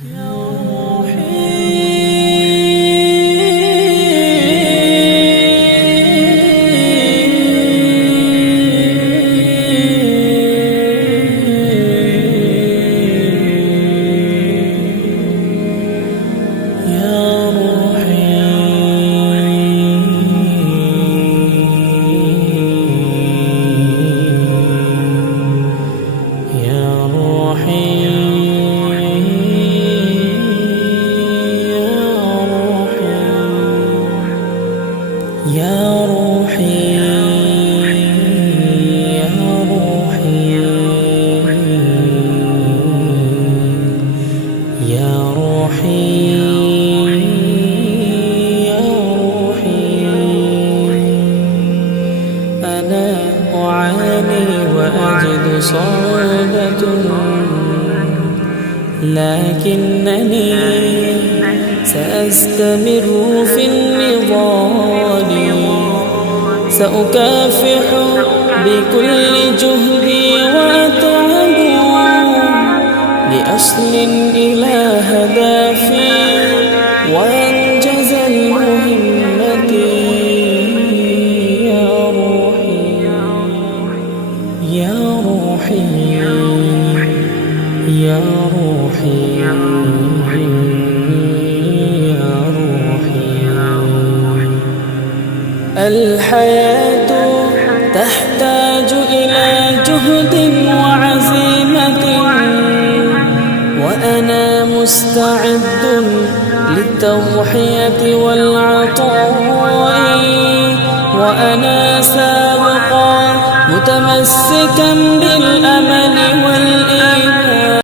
يا روحي يا روحي يا روحي يا روحي أنا أعاني وأجد صعوبة لكنني سأستمر في النضال سأكافح بكل جهدي وأتعب لأصل إلى هدفي وأنجز المهمة يا روحي يا روحي يا روحي يا روحي الحياة تحتاج إلى جهد وعزيمة وأنا مستعد للتضحية والعطاء وأنا سابقا متمسكا بالأمل والإيمان